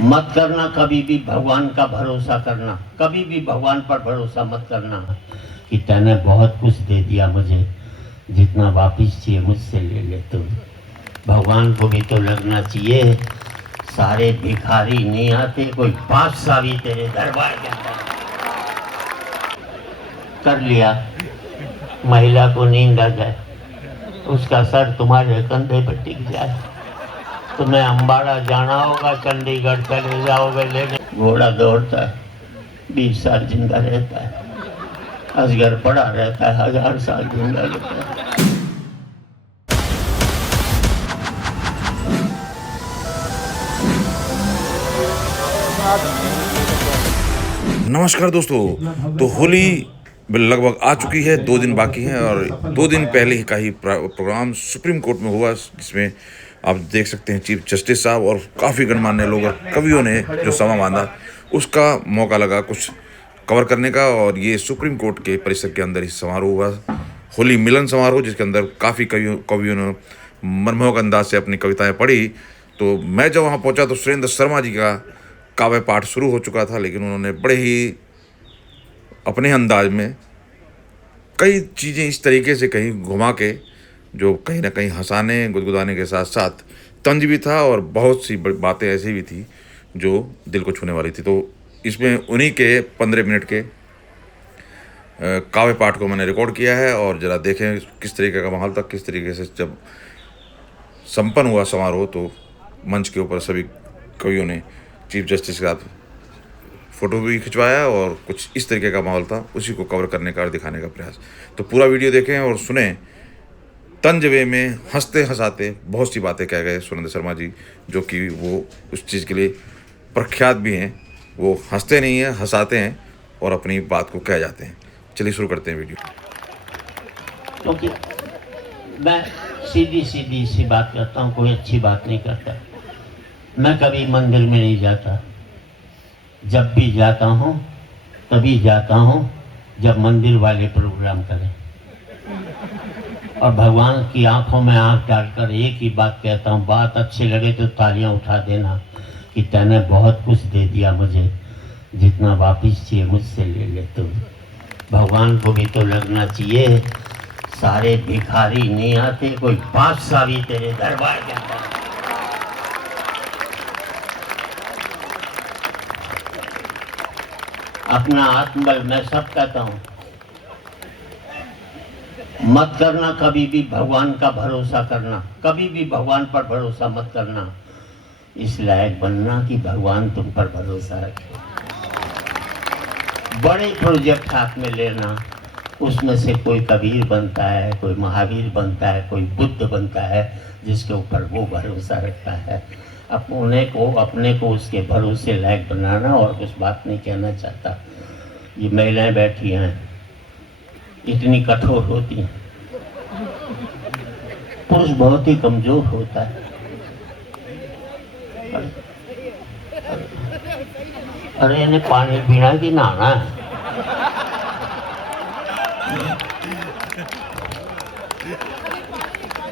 मत करना कभी भी भगवान का भरोसा करना, कभी भी भगवान पर भरोसा मत करना कि तैने बहुत कुछ दे दिया मुझे, जितना वापिस चाहिए मुझसे ले ले। तो भगवान को भी तो लगना चाहिए, सारे भिखारी नहीं आते, कोई बादशाह भी तेरे दरबार के अंदर। कर लिया, महिला को नींद आ जाए, उसका सर तुम्हारे कंधे पर टिक जाए, तुम्हें अम्बाड़ा जाना होगा, चंडीगढ़ चले जाओगे लेने। घोड़ा दौड़ता है, 20 साल जिंदा रहता है, अजगर पड़ा रहता है, 1000 साल जिंदा रहता है। नमस्कार दोस्तों, तो होली लगभग आ चुकी है, 2 दिन बाकी हैं और 2 दिन पहले का ही प्रोग्राम सुप्रीम कोर्ट में हुआ, जिसमें आप देख सकते हैं चीफ जस्टिस साहब और काफ़ी गणमान्य लोग और कवियों ने जो समा बांधा, उसका मौका लगा कुछ कवर करने का। और ये सुप्रीम कोर्ट के परिसर के अंदर ही समारोह हुआ, होली मिलन समारोह, जिसके अंदर काफ़ी कवियों ने मनमोहक अंदाज से अपनी कविताएँ पढ़ी। तो मैं जब वहाँ पहुँचा तो सुरेंद्र शर्मा जी का काव्य पाठ शुरू हो चुका था, लेकिन उन्होंने बड़े ही अपने अंदाज में कई चीज़ें इस तरीके से कहीं घुमा के, जो कहीं ना कहीं हंसाने गुदगुदाने के साथ साथ तंज भी था, और बहुत सी बातें ऐसी भी थी जो दिल को छूने वाली थी। तो इसमें उन्हीं के 15 मिनट के काव्य पाठ को मैंने रिकॉर्ड किया है, और ज़रा देखें किस तरीके का माहौल था, किस तरीके से जब संपन्न हुआ समारोह तो मंच के ऊपर सभी कवियों ने चीफ जस्टिस के साथ फ़ोटो भी खिंचवाया, और कुछ इस तरीके का माहौल था, उसी को कवर करने का और दिखाने का प्रयास। तो पूरा वीडियो देखें और सुने, तंज वे में हंसते हंसाते बहुत सी बातें कह गए सुरेंद्र शर्मा जी, जो कि वो उस चीज़ के लिए प्रख्यात भी हैं। वो हंसते नहीं हैं, हंसाते हैं और अपनी बात को कह जाते हैं। चलिए शुरू करते हैं वीडियो। क्योंकि मैं सीधी सीधी सी बात करता हूँ, कोई अच्छी बात नहीं करता। मैं कभी मंदिर में नहीं जाता, जब भी जाता हूँ तभी जाता हूँ जब मंदिर वाले प्रोग्राम करें, और भगवान की आंखों में आंख डालकर एक ही बात कहता हूँ, बात अच्छी लगे तो तालियां उठा देना कि तैने बहुत कुछ दे दिया मुझे, जितना वापिस चाहिए मुझसे ले ले। तो भगवान को भी तो लगना चाहिए, सारे भिखारी नहीं आते, कोई बादशाह भी तेरे दरबार के अंदर। अपना आत्मबल मैं सब कहता हूँ, मत करना कभी भी भगवान का भरोसा करना, कभी भी भगवान पर भरोसा मत करना। इस लायक बनना कि भगवान तुम पर भरोसा रखे। बड़े प्रोजेक्ट हाथ में लेना, उसमें से कोई कबीर बनता है, कोई महावीर बनता है, कोई बुद्ध बनता है, जिसके ऊपर वो भरोसा रखता है। अपने को उसके भरोसे लायक बनाना। और कुछ बात नहीं कहना चाहता। ये महिलाएं बैठी हैं, इतनी कठोर होती हैं, पुरुष बहुत ही कमजोर होता है। अरे इन्हें पानी पीना कि नहाना है?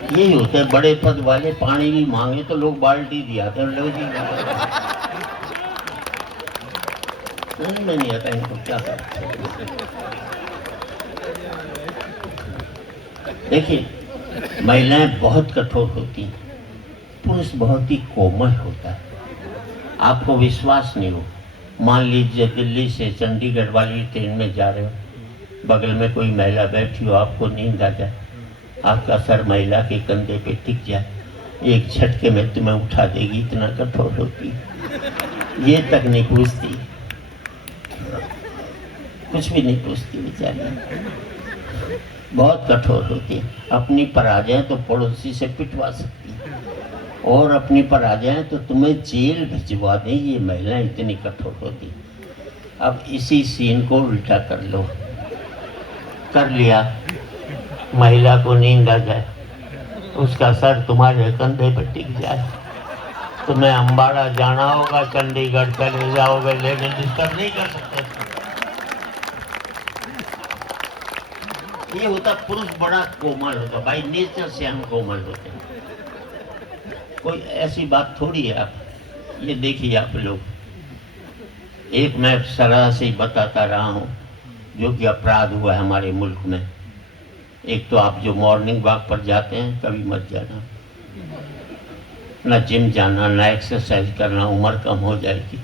यही होते हैं बड़े पद वाले, पानी भी मांगे तो लोग बाल्टी दियाते हैं। लोग नहीं आता इनको क्या करते। देखिए, महिलाएं बहुत कठोर होती हैं, पुरुष बहुत ही कोमल होता है। आपको विश्वास नहीं हो, मान लीजिए दिल्ली से चंडीगढ़ वाली ट्रेन में जा रहे हो, बगल में कोई महिला बैठी हो, आपको नींद आ जाए, आपका सर महिला के कंधे पे टिक जाए, एक झटके में तुम्हें उठा देगी, इतना कठोर होती है। ये तक नहीं पूछती, कुछ भी नहीं पूछती बेचारी, बहुत कठोर होती है। अपनी पर आ जाए तो पड़ोसी से पिटवा सकती है, और अपनी पर आ जाए तो तुम्हें जेल भिजवा दें। ये महिलाएं इतनी कठोर होती। अब इसी सीन को उल्टा कर लो। कर लिया, महिला को नींद आ जाए, उसका सर तुम्हारे कंधे पर टिक जाए, तुम्हें अम्बाड़ा जाना होगा, चंडीगढ़ चले जाओगे लेकिन डिस्टर्ब नहीं कर सकते। ये होता पुरुष बड़ा कोमल होता, भाई नेचर से हम कोमल होते हैं। कोई ऐसी बात थोड़ी है। आप ये देखिए आप लोग, एक मैं सरह से ही बताता रहा हूँ जो कि अपराध हुआ है हमारे मुल्क में। एक तो आप जो मॉर्निंग वॉक पर जाते हैं कभी मत जाना, ना जिम जाना, ना एक्सरसाइज करना, उम्र कम हो जाएगी।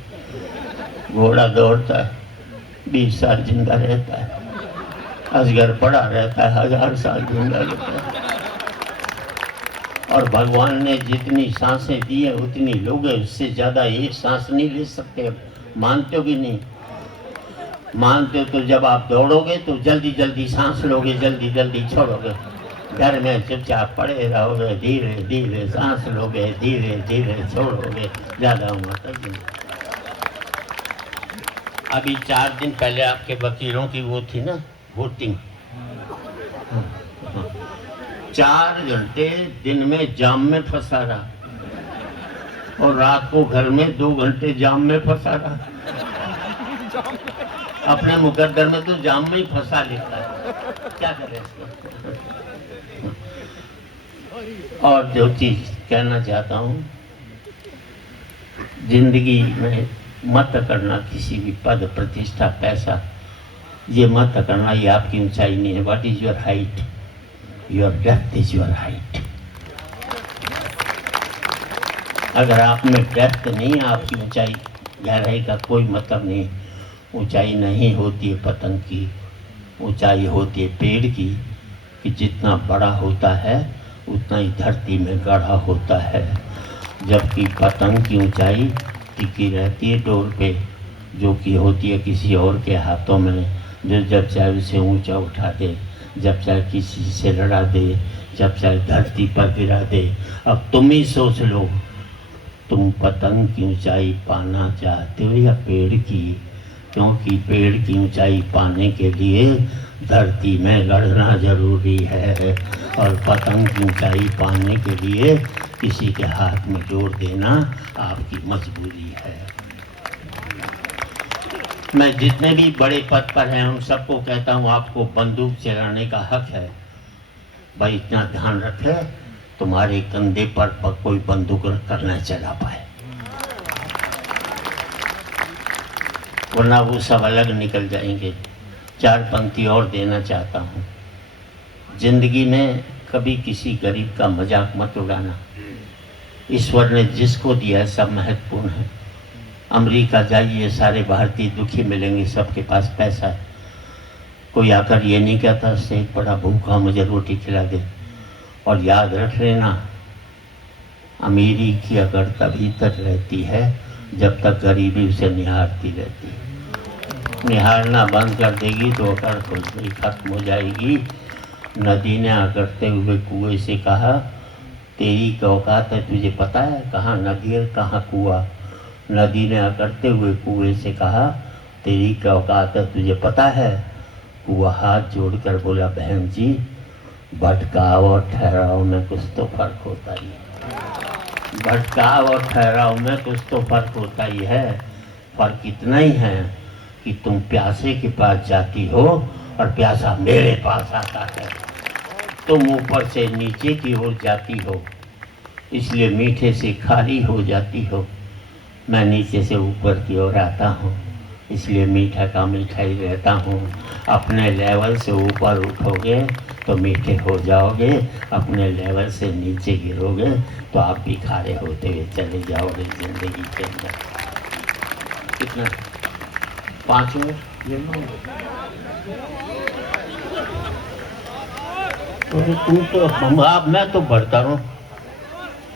घोड़ा दौड़ता है 20 साल जिंदा रहता है, अजगर पड़ा रहता है 1000 साल जिंदा रहता है। और भगवान ने जितनी सांसें दी है उतनी लोगे, उससे ज़्यादा एक सांस नहीं ले सकते। मानते हो कि नहीं? मानते हो तो जब आप दौड़ोगे तो जल्दी जल्दी सांस लोगे, जल्दी जल्दी छोड़ोगे। घर में चुपचाप पड़े रहोगे, धीरे धीरे सांस लोगे, धीरे धीरे छोड़ोगे, ज़्यादा उम्र तक नहीं। अभी 4 दिन पहले आपके वकीलों की वो थी ना वोटिंग, 4 घंटे दिन में जाम में फंसा रहा और रात को घर में 2 घंटे जाम में फंसा रहा। अपने मुकद्दर में तो जाम में ही फंसा लेता है, क्या करें इसको। और जो चीज कहना चाहता हूँ, जिंदगी में मत करना किसी भी पद प्रतिष्ठा पैसा, ये मत करना, ये आपकी ऊंचाई नहीं है। What is your height? Your depth is your height. अगर आप में डेप्थ नहीं है, आपकी ऊंचाई गहराई का कोई मतलब नहीं। ऊंचाई नहीं होती है पतंग की, ऊंचाई होती है पेड़ की, कि जितना बड़ा होता है उतना ही धरती में गढ़ा होता है। जबकि पतंग की ऊंचाई टिकी रहती है डोर पे, जो कि होती है किसी और के हाथों में, जो जब चाहे उसे ऊंचा उठा दे, जब चाहे किसी से लड़ा दे, जब चाहे धरती पर गिरा दे। अब तुम ही सोच लो, तुम पतंग की ऊंचाई पाना चाहते हो या पेड़ की? क्योंकि पेड़ की ऊंचाई पाने के लिए धरती में गड़ना जरूरी है, और पतंग की ऊंचाई पाने के लिए किसी के हाथ में जोड़ देना आपकी मजबूरी है। मैं जितने भी बड़े पद पर हैं उन सबको कहता हूँ, आपको बंदूक चलाने का हक है। भाई इतना ध्यान रखे तुम्हारे कंधे पर कोई बंदूक रखकर न चला पाए, वरना वो सब अलग निकल जाएंगे। 4 पंक्ति और देना चाहता हूँ। जिंदगी में कभी किसी गरीब का मजाक मत उड़ाना। ईश्वर ने जिसको दिया है सब महत्वपूर्ण है। अमेरिका जाइए, सारे भारतीय दुखी मिलेंगे, सबके पास पैसा है। कोई आकर ये नहीं कहता सेठ बड़ा भूखा, मुझे रोटी खिला दे। और याद रख लेना, अमीरी की अगर तभी तक रहती है जब तक गरीबी उसे निहारती रहती है। निहारना बंद कर देगी तो अकड़ खुद ही खत्म हो जाएगी। नदी ने अकड़ते हुए कुएं से कहा, तेरी क्या औकात है, तुझे पता है कहाँ नदी है कहाँ कुआं? नदी ने अकड़ते हुए कुएं से कहा, तेरी क्या औकात है, तुझे पता है? कुआं हाथ जोड़कर बोला, बहन जी भटकाव और ठहराव में कुछ तो फर्क होता ही है। भटकाव और ठहराव में कुछ तो फर्क होता ही है। फर्क इतना ही है कि तुम प्यासे के पास जाती हो और प्यासा मेरे पास आता है। तुम ऊपर से नीचे की ओर जाती हो, इसलिए मीठे से खारी हो जाती हो। मैं नीचे से ऊपर की ओर आता हूँ, इसलिए मीठा का मीठा ही रहता हूँ। अपने लेवल से ऊपर उठोगे तो मीठे हो जाओगे, अपने लेवल से नीचे गिरोगे तो आप भी खारे होते हुए चले जाओगे जिंदगी के अंदर। कितना 5 मिनट ये लो। तुम तो मैं तो भरता हूँ।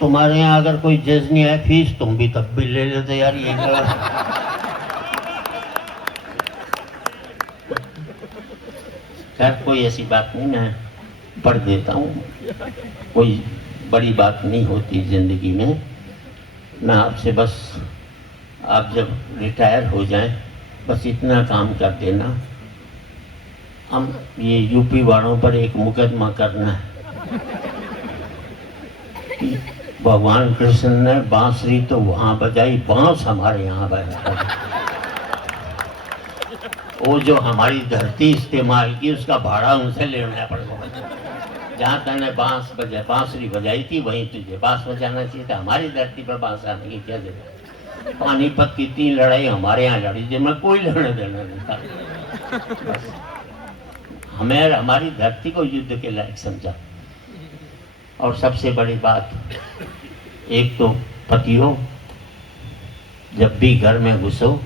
तुम्हारे यहाँ अगर कोई जज नहीं है फीस तुम भी तब भी ले लेते यार। ये खैर कोई ऐसी बात नहीं, मैं पढ़ देता हूँ, कोई बड़ी बात नहीं होती ज़िंदगी में। मैं आपसे बस, आप जब रिटायर हो जाएं बस इतना काम कर देना, हम ये यूपी वालों पर एक मुकदमा करना है। भगवान कृष्ण ने बांसुरी तो वहाँ बजाई, बांस हमारे यहाँ बजा। वो जो हमारी धरती इस्तेमाल की उसका भाड़ा उनसे लेना पड़ेगा। जहाँ तूने बांसुरी बजाई थी वहीं तुझे बांस बजाना चाहिए था। हमारी धरती पर बांस आने की क्या जरूरत? पानीपत की 3 लड़ाई हमारे यहाँ लड़ी जिनमें कोई लेने देना नहीं था। बस हमें हमारी धरती को युद्ध के लायक समझा। और सबसे बड़ी बात, एक तो पतियों, जब भी घर में घुसो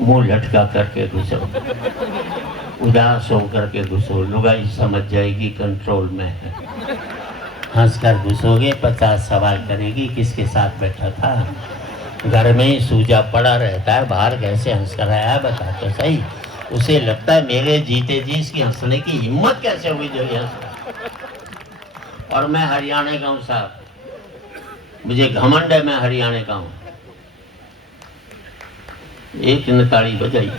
मुंह लटका करके घुसो, उदास हो करके घुसो, लुगाई समझ जाएगी कंट्रोल में है। हंस कर घुसोगे 50 सवाल करेगी किसके साथ बैठा था। घर में ही सूजा पड़ा रहता है, बाहर कैसे हंस कर आया है बता तो सही। उसे लगता है मेरे जीते जी इसकी हंसने की हिम्मत कैसे हुई जो ये हंस। और मैं हरियाणा का हूँ साहब, मुझे घमंड है, मैं हरियाणा का हूँ। एक ने ताली बजाई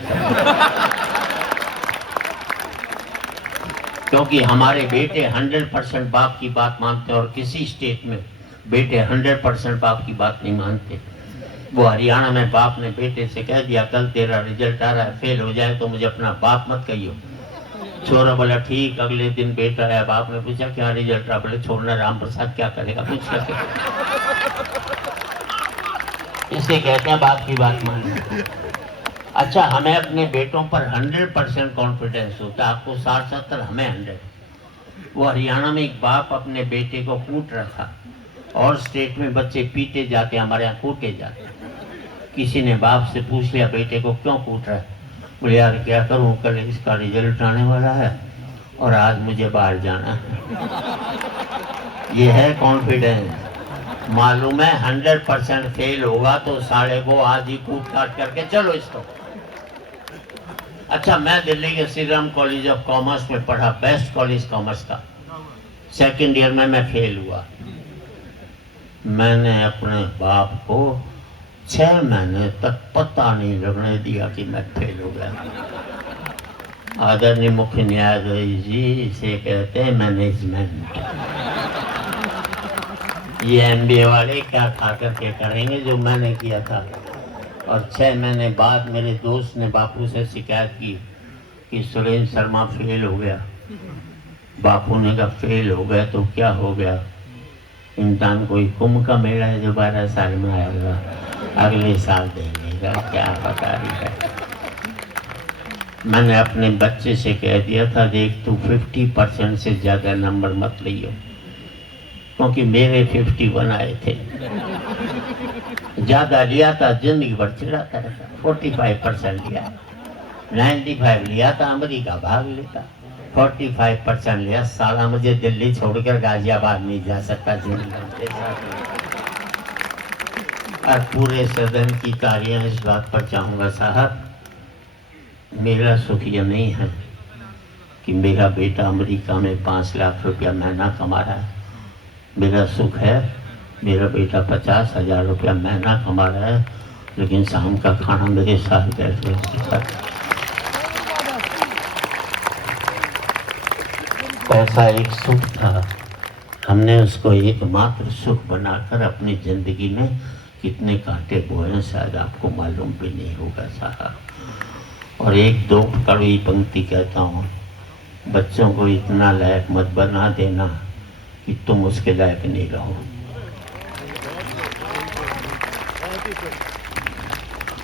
क्योंकि हमारे बेटे 100% बाप की बात मानते हैं और किसी स्टेट में बेटे 100% बाप की बात नहीं मानते। वो हरियाणा में बाप ने बेटे से कह दिया कल तेरा रिजल्ट आ रहा है, फेल हो जाए तो मुझे अपना बाप मत कहियो। छोरा बोला ठीक। अगले दिन बेटा आया, बाप ने पूछा क्या रिजल्ट रहा? बोले छोड़ना राम प्रसाद क्या करेगा पूछ करके। इसे कहते हैं बाप की बात मानना। अच्छा, हमें अपने बेटों पर 100% कॉन्फिडेंस होता है, आपको 60-70, हमें 100। वो हरियाणा में एक बाप अपने बेटे को कूट रहा था और स्टेट में बच्चे पीटे जाते, हमारे यहाँ कूटे जाते। किसी ने बाप से पूछ लिया बेटे को क्यों कूट रहा है? बोले यार क्या करूं, कल इसका रिजल्ट आने वाला है और आज मुझे बाहर जाना है। ये है कॉन्फिडेंस। मालूम है 100% फेल होगा तो साले को आज ही कूट काट करके चलो इसको। अच्छा, मैं दिल्ली के Shri Ram college of commerce में पढ़ा, बेस्ट कॉलेज कॉमर्स का। सेकेंड ईयर में मैं फेल हुआ। मैंने अपने बाप को 6 महीने तक पता नहीं लगने दिया कि मैं फेल हो गया। आदरणीय मुख्य न्यायाधीश जी, इसे कहते हैं मैनेजमेंट। ये MBA वाले क्या खा करके करेंगे जो मैंने किया था। और 6 महीने बाद मेरे दोस्त ने बापू से शिकायत की कि सुरेंद्र शर्मा फेल हो गया। बापू ने कहा फेल हो गया तो क्या हो गया? इंसान कोई कुंभ का मेला है जो 12 साल में आएगा, अगले साल देगा, क्या पता नहीं है। मैंने अपने बच्चे से कह दिया था देख तू 50% से ज़्यादा नंबर मत लियो, क्योंकि मेरे 51 आए थे। ज़्यादा लिया था जिंदगी भर चिढ़ाता रहता। 45% लिया, 95 लिया था अमेरिका भाग लेता, 45% लिया साला मुझे दिल्ली छोड़कर गाजियाबाद नहीं जा सकता जिंदगी। और पूरे सदन की तालियां इस बात पर चाहूँगा साहब, मेरा सुख यह नहीं है कि मेरा बेटा अमेरिका में 5 लाख रुपया महीना कमा रहा है। मेरा सुख है मेरा बेटा 50,000 रुपया महीना कमा रहा है, लेकिन शाम का खाना मेरे साथ बैठे ऐसा एक सुख था। हमने उसको एकमात्र सुख बनाकर अपनी जिंदगी में कितने कांटे बोए हैं शायद आपको मालूम भी नहीं होगा साहब। और एक दो कड़वी पंक्ति कहता हूँ, बच्चों को इतना लायक मत बना देना कि तुम उसके लायक नहीं रहो।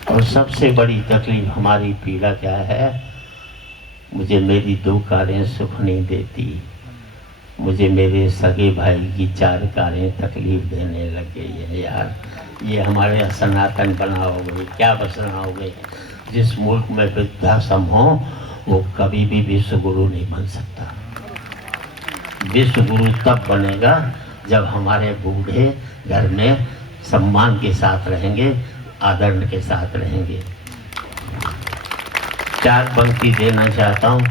और सबसे बड़ी तकलीफ हमारी पीड़ा क्या है, मुझे मेरी 2 कारें सुख नहीं देती, मुझे मेरे सगे भाई की 4 कारें तकलीफ देने लग गई है। यार ये हमारे सनातन बना हो गई, क्या बसना हो गई। जिस मुल्क में वृद्धाश्रम हो वो कभी भी विश्व गुरु नहीं बन सकता। विश्व गुरु तब बनेगा जब हमारे बूढ़े घर में सम्मान के साथ रहेंगे, आदर के साथ रहेंगे। 4 पंक्ति देना चाहता हूँ,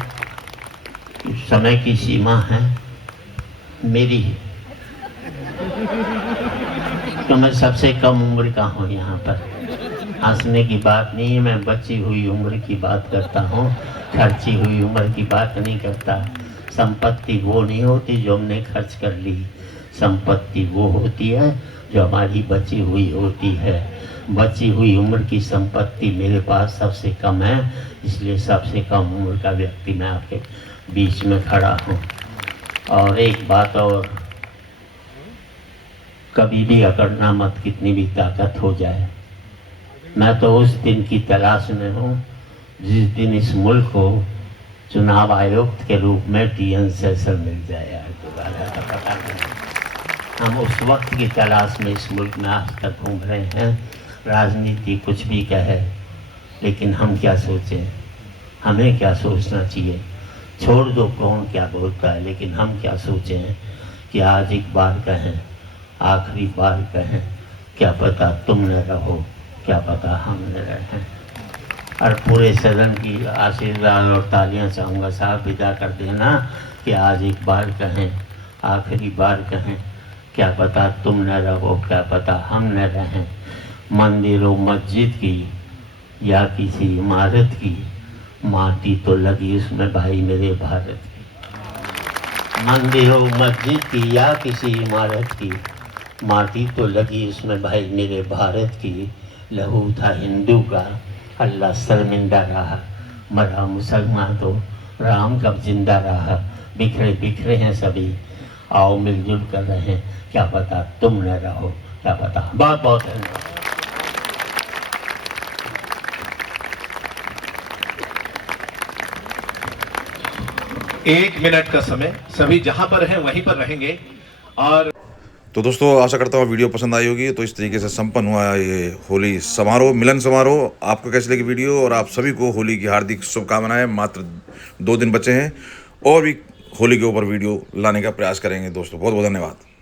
समय की सीमा है मेरी, तो मैं सबसे कम उम्र का हूँ यहाँ पर। हंसने की बात नहीं है, मैं बची हुई उम्र की बात करता हूँ, खर्ची हुई उम्र की बात नहीं करता। संपत्ति वो नहीं होती जो हमने खर्च कर ली, संपत्ति वो होती है जो हमारी बची हुई होती है। बची हुई उम्र की संपत्ति मेरे पास सबसे कम है, इसलिए सबसे कम उम्र का व्यक्ति मैं आपके बीच में खड़ा हूँ। और एक बात और, कभी भी अकड़ना मत, कितनी भी ताकत हो जाए। मैं तो उस दिन की तलाश में हूँ जिस दिन इस मुल्क को चुनाव आयुक्त के रूप में टी.एन. शेषन मिल जाए। दोबारा का पता नहीं। हम उस वक्त की तलाश में इस मुल्क में आज तक घूम रहे हैं। राजनीति कुछ भी कहे, लेकिन हम क्या सोचें, हमें क्या सोचना चाहिए। छोड़ दो कौन क्या बोलता है, लेकिन हम क्या सोचें कि आज एक बार कहें, आखिरी बार कहें, क्या पता तुम न रहो, क्या पता हम न रहें। और पूरे सदन की आशीर्वाद और तालियां चाहूँगा साहब विदा कर देना कि आज एक बार कहें, आखिरी बार कहें, क्या पता तुम न रहो, क्या पता हम न रहें। मंदिरों मस्जिद की या किसी इमारत की माटी तो लगी उसमें भाई मेरे भारत की। मंदिरों मस्जिद की या किसी इमारत की माटी तो लगी उसमें भाई मेरे भारत की। लहू था हिंदू का, अल्लाह शर्मिंदा रहा, मरा मुसलमान तो राम कब जिंदा रहा। बिखरे बिखरे हैं सभी, आओ मिलजुल कर रहें, क्या पता तुम न रहो, क्या पता। बहुत बहुत धन्यवाद। एक मिनट का समय, सभी जहां पर हैं वहीं पर रहेंगे। और तो दोस्तों आशा करता हूँ वीडियो पसंद आई होगी। तो इस तरीके से संपन्न हुआ ये होली समारोह, मिलन समारोह। आपको कैसी लगी वीडियो, और आप सभी को होली की हार्दिक शुभकामनाएं। मात्र 2 दिन बचे हैं और भी होली के ऊपर वीडियो लाने का प्रयास करेंगे दोस्तों। बहुत बहुत धन्यवाद।